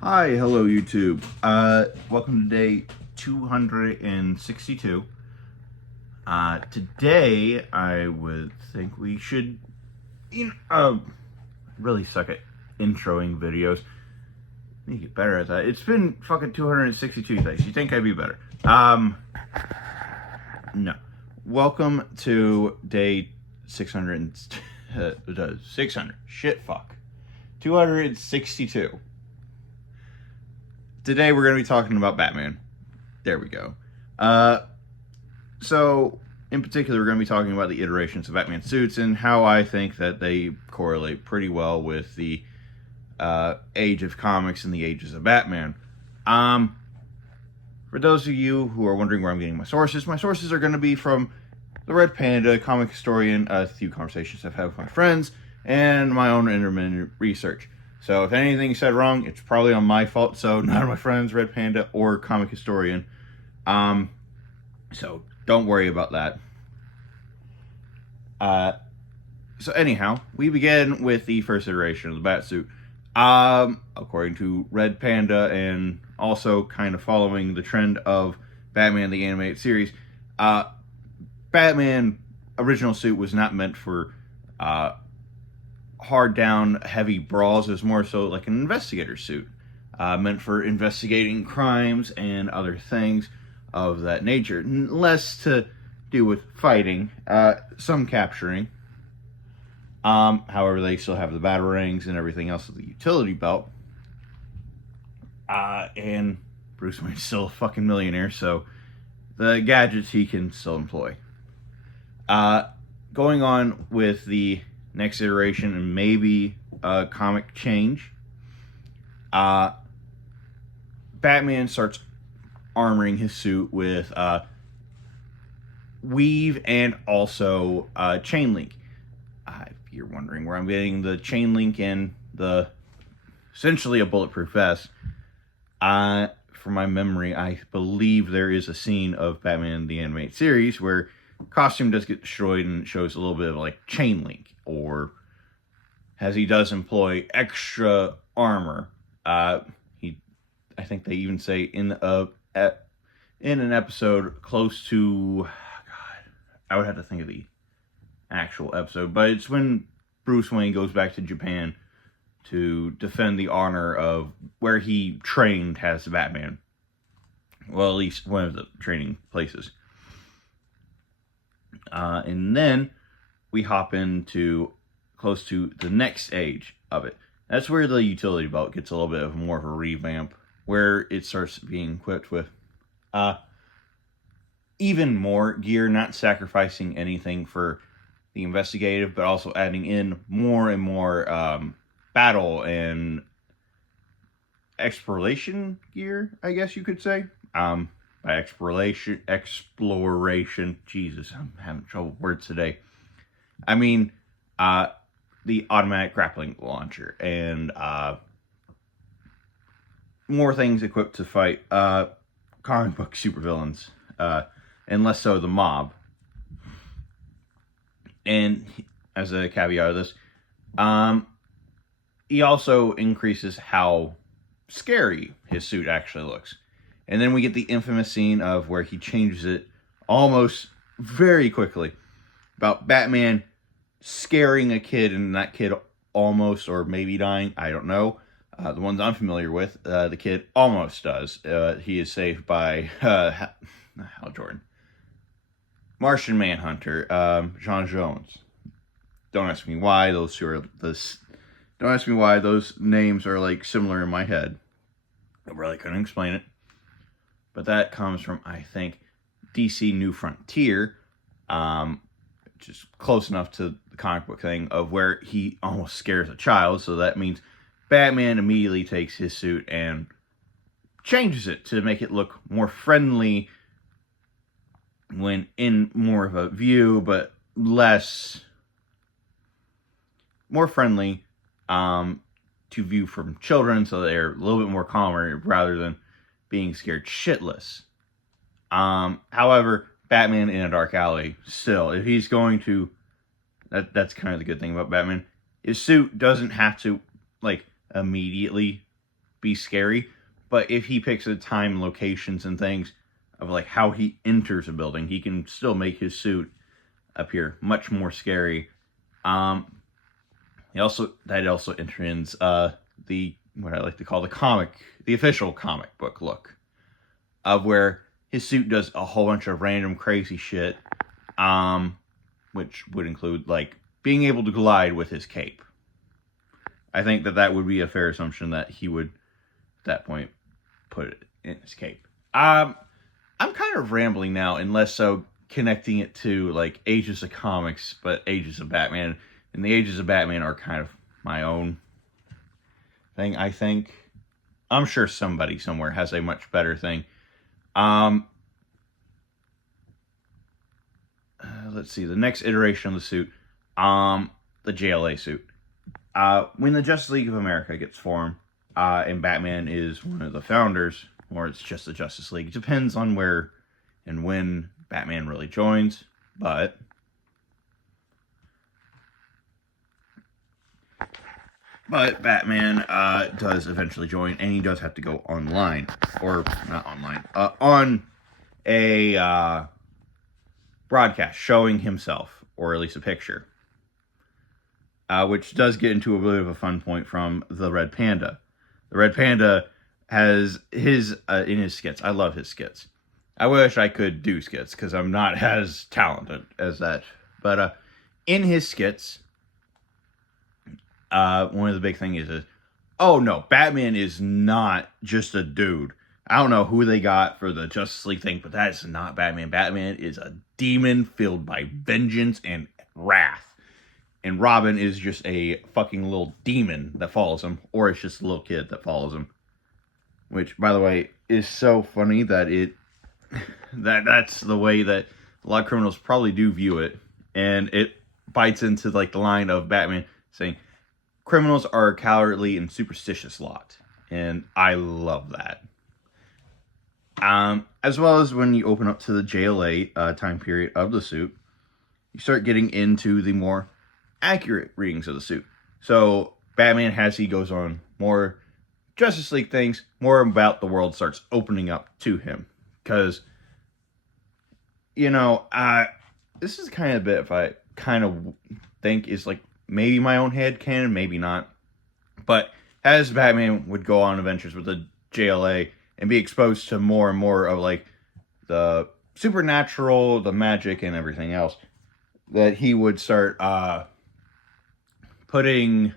Hi, hello YouTube. Welcome to day 262. Today I would think we should, really suck at introing videos. Need to get better at that. It's been fucking 262 days. You think I'd be better? No. Welcome to day 600. 600. Shit, fuck. 262. Today we're going to be talking about Batman. There we go. So, in particular, we're going to be talking about the iterations of Batman suits and how I think that they correlate pretty well with the age of comics and the ages of Batman. For those of you who are wondering where I'm getting my sources are going to be from the Red Panda, comic historian, a few conversations I've had with my friends, and my own intermittent research. So if anything's said wrong, it's probably on my fault. So none of my friends, Red Panda or comic historian. So don't worry about that. So anyhow, we begin with the first iteration of the Batsuit. According to Red Panda, and also kind of following the trend of Batman the Animated Series, Batman original suit was not meant for hard down heavy brawls. It was more so like an investigator suit, meant for investigating crimes and other things of that nature. Less to do with fighting, some capturing. However, they still have the batarangs and everything else of the utility belt. And Bruce Wayne's still a fucking millionaire, so the gadgets he can still employ. Going on with the next iteration and maybe a comic change, Batman starts armoring his suit with weave and also chain link. If you're wondering where I'm getting the chain link and the essentially a bulletproof vest, from my memory, I believe there is a scene of Batman the Animated Series where costume does get destroyed and it shows a little bit of like chain link, or as he does employ extra armor. I think they even say in an episode close to, God, I would have to think of the actual episode, but it's when Bruce Wayne goes back to Japan to defend the honor of where he trained as Batman. Well, at least one of the training places. And then we hop into close to the next age of it. That's where the utility belt gets a little bit of more of a revamp, where it starts being equipped with even more gear, not sacrificing anything for the investigative, but also adding in more and more battle and exploration gear, I guess you could say. By exploration, Jesus, I'm having trouble with words today. I mean, the automatic grappling launcher and more things equipped to fight comic book supervillains, and less so the mob. And as a caveat of this, he also increases how scary his suit actually looks. And then we get the infamous scene of where he changes it almost very quickly about Batman scaring a kid and that kid almost or maybe dying. I don't know. The ones I'm familiar with, the kid almost does. He is saved by Hal Jordan. Martian Manhunter, John Jones. Don't ask me why those two are this. Don't ask me why those names are like similar in my head. I really couldn't explain it. But that comes from, I think, DC New Frontier, which is close enough to the comic book thing of where he almost scares a child. So that means Batman immediately takes his suit and changes it to make it look more friendly when in more of a view, but more friendly to view from children, so they're a little bit more calmer rather than being scared shitless. However, Batman in a dark alley, still, if he's going to, that's kind of the good thing about Batman. His suit doesn't have to, like, immediately be scary. But if he picks a time, locations, and things of like how he enters a building, he can still make his suit appear much more scary. That also enters the what I like to call the official comic book look of where his suit does a whole bunch of random crazy shit, which would include like being able to glide with his cape. I think that would be a fair assumption that he would at that point put it in his cape. I'm kind of rambling now, and less so connecting it to like Ages of Comics, but Ages of Batman. And the Ages of Batman are kind of my own thing, I think. I'm sure somebody somewhere has a much better thing. Let's see, the next iteration of the suit, the JLA suit. When the Justice League of America gets formed, and Batman is one of the founders, or it's just the Justice League. It depends on where and when Batman really joins, but Batman does eventually join, and he does have to go online, or not online, on a broadcast showing himself, or at least a picture, which does get into a bit of a fun point from the Red Panda. The Red Panda has his in his skits. I love his skits. I wish I could do skits because I'm not as talented as that. But in his skits, one of the big things is, oh no, Batman is not just a dude. I don't know who they got for the Justice League thing, but that's not Batman. Batman is a demon filled by vengeance and wrath. And Robin is just a fucking little demon that follows him, or it's just a little kid that follows him. Which, by the way, is so funny that that's the way that a lot of criminals probably do view it. And it bites into like the line of Batman saying, criminals are a cowardly and superstitious lot. And I love that. As well as when you open up to the JLA time period of the suit, you start getting into the more accurate readings of the suit. So Batman, as he goes on more Justice League things, more about the world starts opening up to him. Because, you know, this is kind of a bit if I kind of think is like maybe my own head canon, maybe not. But as Batman would go on adventures with the JLA and be exposed to more and more of like the supernatural, the magic, and everything else, that he would start putting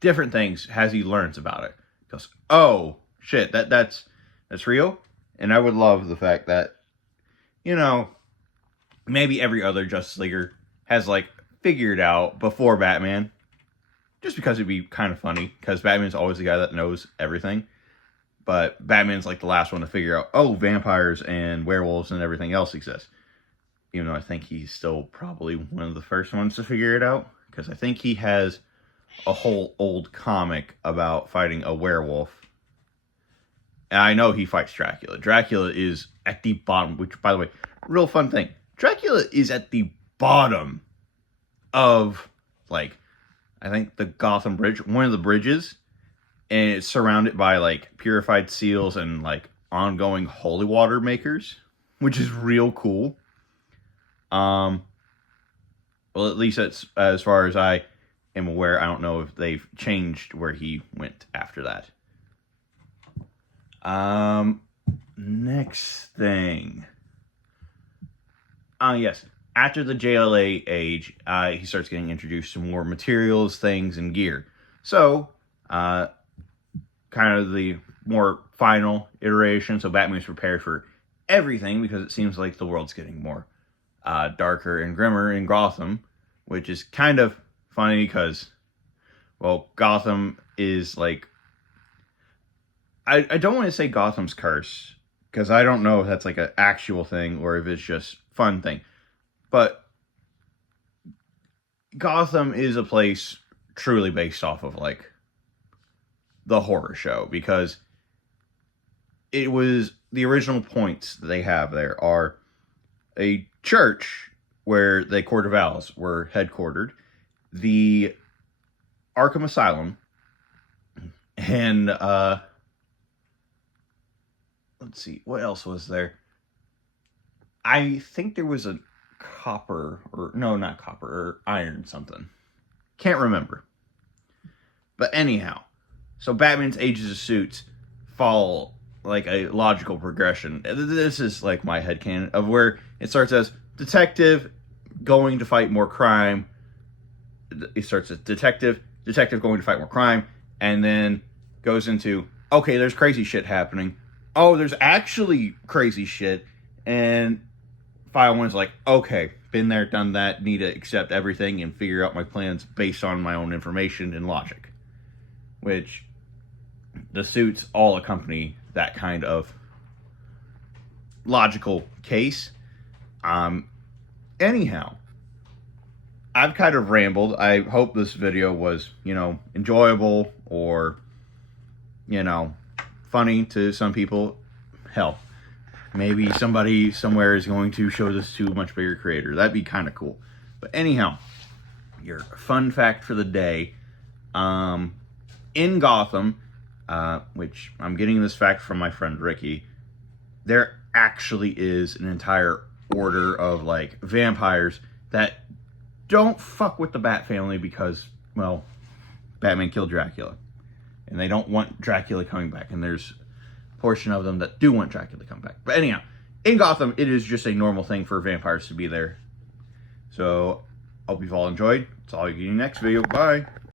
different things as he learns about it. He goes, oh shit, that's real. And I would love the fact that, you know, maybe every other Justice Leaguer has like figured out before Batman, just because it'd be kind of funny, because Batman's always the guy that knows everything. But Batman's like the last one to figure out, oh, vampires and werewolves and everything else exist. Even though I think he's still probably one of the first ones to figure it out. Because I think he has a whole old comic about fighting a werewolf. And I know he fights Dracula. Dracula is at the bottom, which, by the way, real fun thing. Dracula is at the bottom of, like, I think the Gotham Bridge, one of the bridges. And it's surrounded by, like, purified seals and, like, ongoing holy water makers. Which is real cool. Well, at least that's as far as I am aware. I don't know if they've changed where he went after that. Next thing. Yes. After the JLA age, he starts getting introduced to more materials, things, and gear. So, kind of the more final iteration. So Batman's prepared for everything because it seems like the world's getting more darker and grimmer in Gotham, which is kind of funny because, well, Gotham is like, I don't want to say Gotham's curse, because I don't know if that's like an actual thing or if it's just fun thing, but Gotham is a place truly based off of like the horror show, because it was the original points that they have there are a church where the Court of Owls were headquartered, the Arkham Asylum, and let's see, what else was there? I think there was a copper, or no, not copper, or iron something. Can't remember. But anyhow, so Batman's ages of suits follow like a logical progression. This is like my headcanon of where it starts as detective going to fight more crime. It starts as detective going to fight more crime, and then goes into, okay, there's crazy shit happening. Oh, there's actually crazy shit. And File 1 is like, okay, been there, done that, need to accept everything and figure out my plans based on my own information and logic. Which the suits all accompany that kind of logical case. Anyhow, I've kind of rambled. I hope this video was, enjoyable or, funny to some people. Hell, maybe somebody somewhere is going to show this to a much bigger creator. That'd be kind of cool. But anyhow, your fun fact for the day. In Gotham, which I'm getting this fact from my friend Ricky, there actually is an entire order of, like, vampires that don't fuck with the Bat family because, well, Batman killed Dracula. And they don't want Dracula coming back. And there's a portion of them that do want Dracula to come back. But anyhow, in Gotham, it is just a normal thing for vampires to be there. So, hope you've all enjoyed. That's all you get in the next video. Bye.